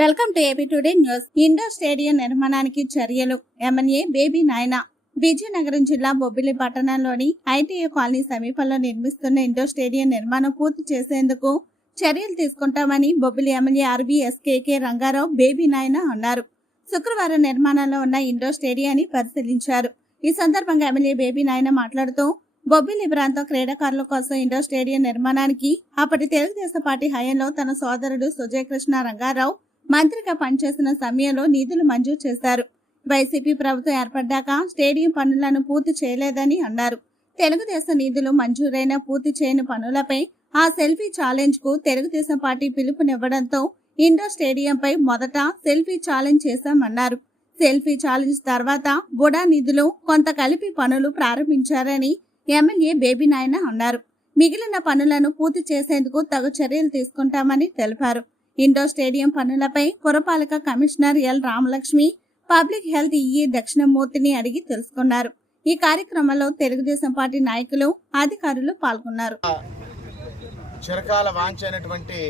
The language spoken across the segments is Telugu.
Welcome to AP today news indoor stadium నిర్మాణానికి చర్యలు ఎమ్మెల్యే బేబీ నాయన విజయనగరం జిల్లా బొబ్బిలి పట్టణంలోని ఐటీఏ కాలనీ సమీపంలో నిర్మిస్తున్న ఇండోర్ స్టేడియం నిర్మాణం పూర్తి చేసేందుకు చర్యలు తీసుకుంటామని బొబ్బిలి ఎమ్మెల్యే ఎస్కేకే రంగారావు బేబీ నాయన అన్నారు శుక్రవారం నిర్మాణంలో ఉన్న ఇండోర్ స్టేడియాన్ని పరిశీలించారు ఈ సందర్భంగా ఎమ్మెల్యే బేబీ నాయన మాట్లాడుతూ బొబ్బిలి ప్రాంతం క్రీడాకారుల కోసం ఇండోర్ స్టేడియం నిర్మాణానికి అప్పటి తెలుగుదేశం పార్టీ హయాంలో తన సోదరుడు కృష్ణ రంగారావు మంత్రిగా పనిచేసిన సమయంలో నిధులు మంజూరు చేశారు వైసీపీ ప్రభుత్వం ఏర్పడ్డాక స్టేడియం పనులను పూర్తి చేయలేదని అన్నారు తెలుగుదేశం నిధులు మంజూరైన పూర్తి చేయని పనులపై ఆ సెల్ఫీ ఛాలెంజ్ కు తెలుగుదేశం పార్టీ పిలుపునివ్వడంతో ఇండోర్ స్టేడియంపై మొదట సెల్ఫీ ఛాలెంజ్ చేశామన్నారు సెల్ఫీ ఛాలెంజ్ తర్వాత బుడా నిధులు కొంత కలిపి పనులు ప్రారంభించారని ఎమ్మెల్యే బేబీ నాయన అన్నారు మిగిలిన పనులను పూర్తి చేసేందుకు తగు చర్యలు తీసుకుంటామని తెలిపారు ఇండోర్ స్టేడియం పనులపై పురపాలక commissioner L Ramalakshmi public health E దక్షిణమూర్తిని అడిగి తెలుసుకున్నారు ఈ కార్యక్రమంలో తెలుగుదేశం పార్టీ నాయకులు అధికారులు పాల్గొన్నారు చిరకాల వాంఛైనటువంటి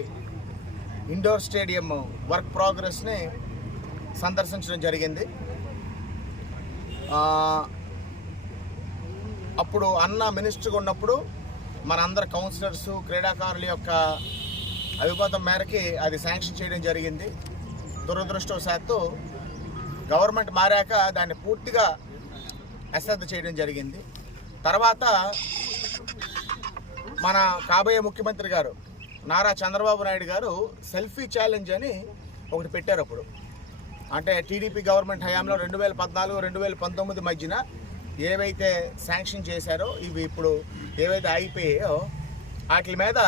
ఇండోర్ స్టేడియం వర్క్ ప్రోగ్రెస్ని సందర్శించడం జరిగింది అప్పుడు అన్న మినిస్టర్గా ఉన్నప్పుడు మనందరు కౌన్సిలర్సు క్రీడాకారుల యొక్క అభిపాతం మేరకి అది శాంక్షన్ చేయడం జరిగింది దురదృష్టవశాత్తు గవర్నమెంట్ మారాక దాన్ని పూర్తిగా అశ్రద్ధ చేయడం జరిగింది తర్వాత మన కాబోయే ముఖ్యమంత్రి గారు నారా చంద్రబాబు నాయుడు గారు సెల్ఫీ ఛాలెంజ్ అని ఒకటి పెట్టారు అప్పుడు అంటే టీడీపీ గవర్నమెంట్ హయాంలో రెండు వేల పద్నాలుగు రెండు వేల పంతొమ్మిది మధ్యన ఏవైతే శాంక్షన్ చేశారో ఇవి ఇప్పుడు ఏవైతే అయిపోయాయో వాటి మీద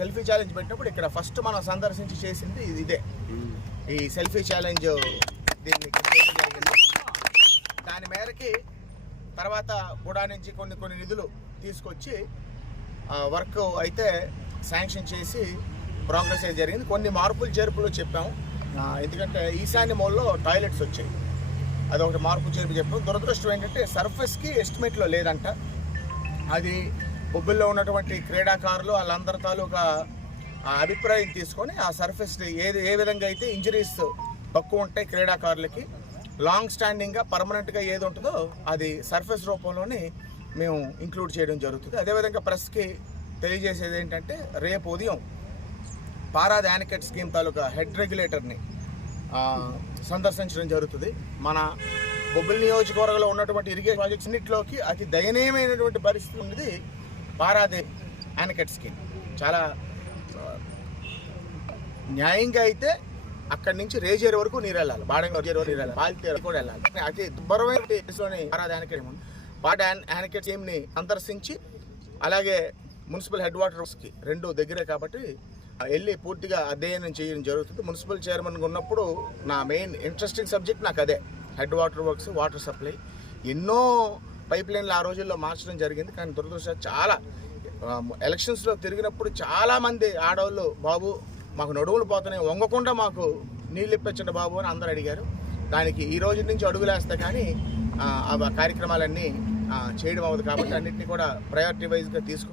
సెల్ఫీ ఛాలెంజ్ పెట్టినప్పుడు ఇక్కడ ఫస్ట్ మనం సందర్శించి చేసింది ఇదే hmm. ఈ సెల్ఫీ ఛాలెంజ్ దీన్ని జరిగింది దాని మేరకి తర్వాత కూడా నుంచి కొన్ని కొన్ని నిధులు తీసుకొచ్చి వర్క్ అయితే శాంక్షన్ చేసి ప్రోగ్రెస్ అయితే జరిగింది కొన్ని మార్పులు చేర్పులు చెప్పాము ఎందుకంటే ఈశాన్య మోల్లో టాయిలెట్స్ వచ్చాయి అదొకటి మార్పు చేర్పు చెప్పాము దురదృష్టం ఏంటంటే సర్ఫెస్కి ఎస్టిమేట్లో లేదంట అది బొబ్బిల్లో ఉన్నటువంటి క్రీడాకారులు వాళ్ళందరి తాలూకా అభిప్రాయం తీసుకొని ఆ సర్ఫేస్ ఏది ఏ విధంగా అయితే ఇంజరీస్ తక్కువ ఉంటాయి క్రీడాకారులకి లాంగ్ స్టాండింగ్గా పర్మనెంట్గా ఏది ఉంటుందో అది సర్ఫేస్ రూపంలోనే మేము ఇంక్లూడ్ చేయడం జరుగుతుంది అదేవిధంగా ప్రెస్కి తెలియజేసేది ఏంటంటే రేపు ఉదయం పారా దానికెట్ స్కీమ్ తాలూకా హెడ్ రెగ్యులేటర్ని సందర్శించడం జరుగుతుంది మన బొబ్బిలి నియోజకవర్గంలో ఉన్నటువంటి ఇరిగేషన్ ప్రాజెక్ట్స్ అన్నింటిలోకి అతి దయనీయమైనటువంటి పరిస్థితి ఉన్నది పారాదే యానకట్ స్కీమ్ చాలా న్యాయంగా అయితే అక్కడ నుంచి రేజేరు వరకు నీరు వెళ్ళాలి బాడంగా వరకు నీరు వెళ్ళాలి బాల్తేరు కూడా వెళ్ళాలి అది దుబ్బరమైన బారాదే యానకెట్ ఉంది వాటి యానకెట్ స్కీమ్ని సందర్శించి అలాగే మున్సిపల్ హెడ్ వాటర్స్కి రెండు దగ్గరే కాబట్టి వెళ్ళి పూర్తిగా అధ్యయనం చేయడం జరుగుతుంది మున్సిపల్ చైర్మన్గా ఉన్నప్పుడు నా మెయిన్ ఇంట్రెస్టింగ్ సబ్జెక్ట్ నాకు అదే head water works water supply ఎన్నో పైప్ లైన్లు ఆ రోజుల్లో మార్చడం జరిగింది కానీ దురదృష్టం చాలా ఎలక్షన్స్లో తిరిగినప్పుడు చాలామంది ఆడవాళ్ళు బాబు మాకు నడువులు పోతున్నాయి వంగకుండా మాకు నీళ్ళు ఇప్పించండి బాబు అని అందరు అడిగారు దానికి ఈ రోజు నుంచి అడుగులేస్తే కానీ ఆ కార్యక్రమాలన్నీ చేయడం అవ్వదు కాబట్టి అన్నింటినీ కూడా ప్రయారిటీ వైజ్గా తీసుకుని